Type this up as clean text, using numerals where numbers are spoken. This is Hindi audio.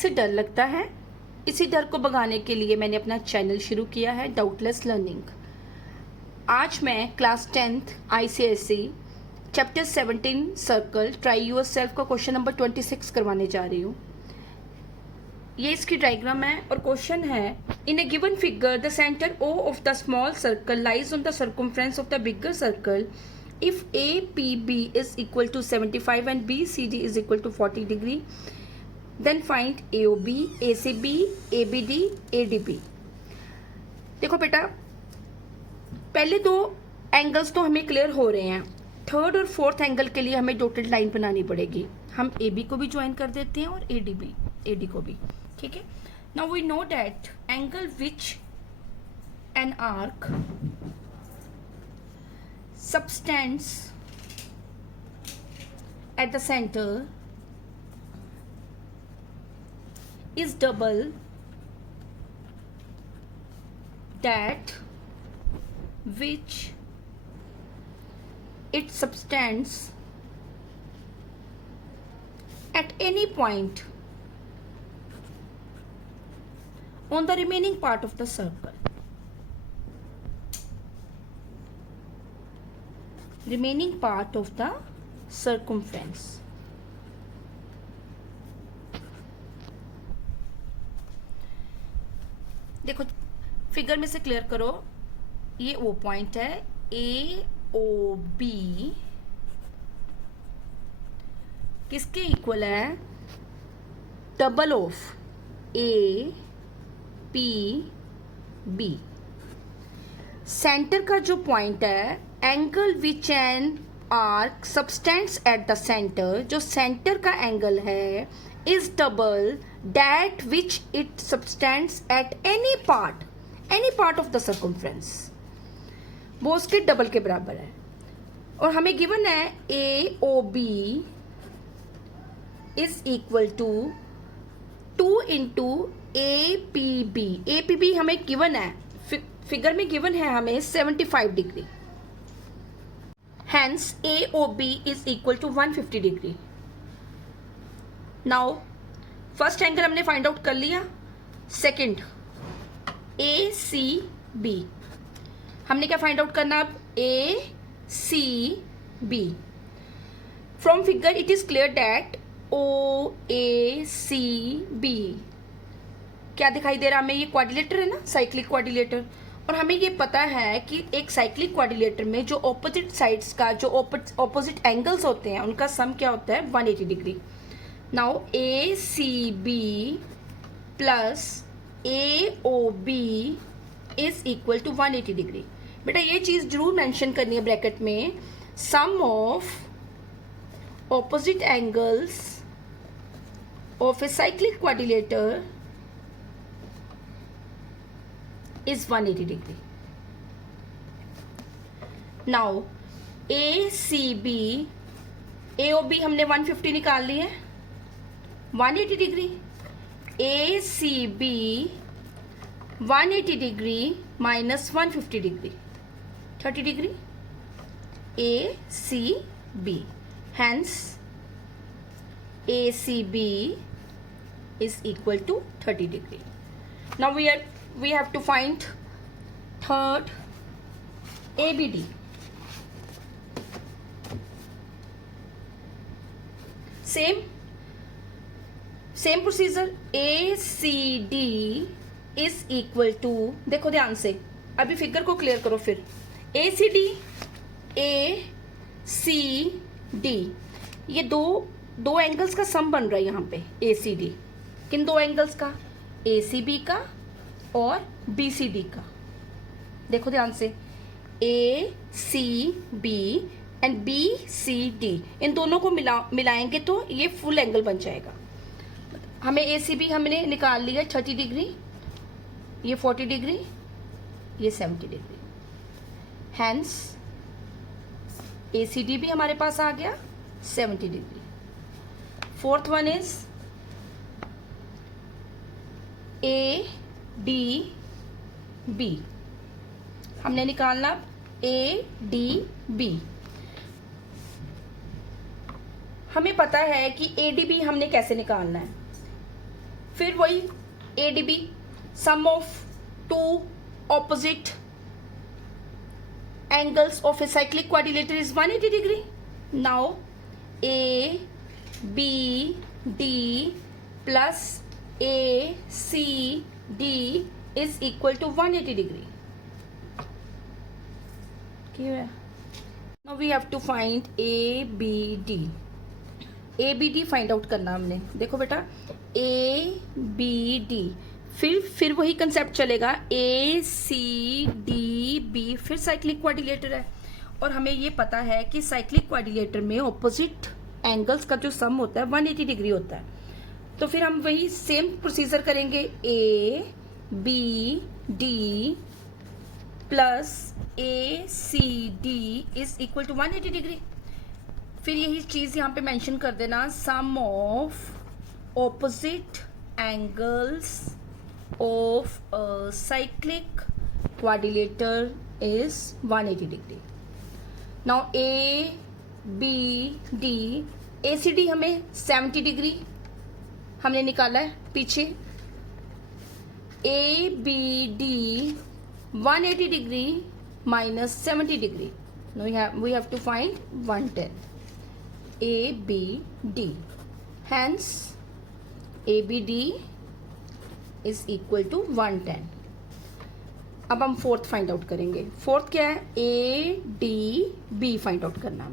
मैथ से डर लगता है? इसी डर को भगाने के लिए मैंने अपना चैनल शुरू किया है डाउटलेस लर्निंग। आज मैं class 10th ICSE chapter 17 circle try yourself का क्वेश्चन नंबर 26 करवाने जा रही हूँ। ये इसकी डायग्राम है और क्वेश्चन है, in a given figure the centre O of the small circle lies on the circumference of the bigger circle if APB is equal to 75 and BCD is equal to 40 degree, then find AOB, ACB, ABD, ADB। देखो बेटा, पहले दो एंगल्स तो हमें क्लियर हो रहे हैं, थर्ड और फोर्थ एंगल के लिए हमें डॉटेड लाइन बनानी पड़ेगी। हम AB को भी ज्वाइन कर देते हैं और AD को भी, ठीक है। Now we know that angle which an arc subtends at the center is double that which it subtends at any point on the remaining part of the circle. Remaining part of the circumference. देखो फिगर में से क्लियर करो, ये O पॉइंट है, AOB किसके इक्वल है? Double of APB। सेंटर का जो पॉइंट है, angle which an arc subtends at the centre, जो सेंटर का एंगल है, is double that which it subtends at any part of the circumference. वो उसके डबल के बराबर है। और हमें गिवन है AOB is equal to 2 into APB। APB हमें गिवन है, फिगर में गिवन है हमें 75 degree. Hence AOB is equal to 150 degree. Now first angle हमने find out कर लिया। Second ACB हमने क्या find out करना? अब ACB from figure it is clear that OACB क्या दिखाई दे रहा हमें? ये क्वाड्रिलेटर है ना, साइक्लिक क्वाड्रिलेटर। और हमें ये पता है कि एक साइक्लिक क्वाड्रिलेटर में जो ऑपोजिट साइड्स का जो ऑपोजिट एंगल्स होते हैं उनका सम क्या होता है? 180 degree. Now ACB plus AOB is equal to 180 degree. बेटा ये चीज जरूर मेंशन करनी है ब्रैकेट में, sum of opposite angles of a cyclic quadrilateral is 180 degree. Now ACB, AOB हमने 150 निकाल ली है, 180 degree. ACB 180 degree minus 150 degree, 30 degree. ACB, hence ACB is equal to 30 degree. Now we have to find third ABD. Same procedure, ACD is equal to, देखो ध्यान से, अभी फिगर को क्लियर करो फिर। ACD ये दो एंगल्स का सम बन रहा है यहाँ पे। ACD किन दो एंगल्स का? ACB का और BCD का। देखो ध्यान से, ACB एंड BCD इन दोनों को मिलाएंगे तो ये फुल एंगल बन जाएगा। हमें ACB हमने निकाल लिया 30 डिग्री, ये 40 डिग्री, ये 70 डिग्री। हैंस ACD भी हमारे पास आ गया 70 degree. Fourth one is ADB, हमने निकालना ADB। हमें पता है कि ADB हमने कैसे निकालना है। फिर वही ADB, sum of two opposite angles of a cyclic quadrilateral is 180 degree. Now ABD plus ACD is equal to 180 degree. Clear? Now we have to find ABD. ABD find out करना हमने. देखो बेटा, ABD, फिर वही कंसेप्ट चलेगा. ACDB फिर साइक्लिक क्वाड्रिलेटर है, और हमें ये पता है कि साइक्लिक क्वाड्रिलेटर में ऑपोजिट एंगल्स का जो सम होता है 180 डिग्री होता है. तो फिर हम वही सेम प्रोसीजर करेंगे. ABD plus ACD is equal to 180 degree. फिर यही चीज यहाँ पे मेंशन कर देना. Sum of opposite angles of a cyclic quadrilateral is 180 degree. Now ABD, ACD हमें 70 डिग्री हमने निकाला है पीछे. ABD 180 degree minus 70 degree. Now we have to find 110. ABD. Hence ABD is equal to 110. अब हम फोर्थ फाइंड आउट करेंगे. फोर्थ क्या है? ADB फाइंड आउट करना.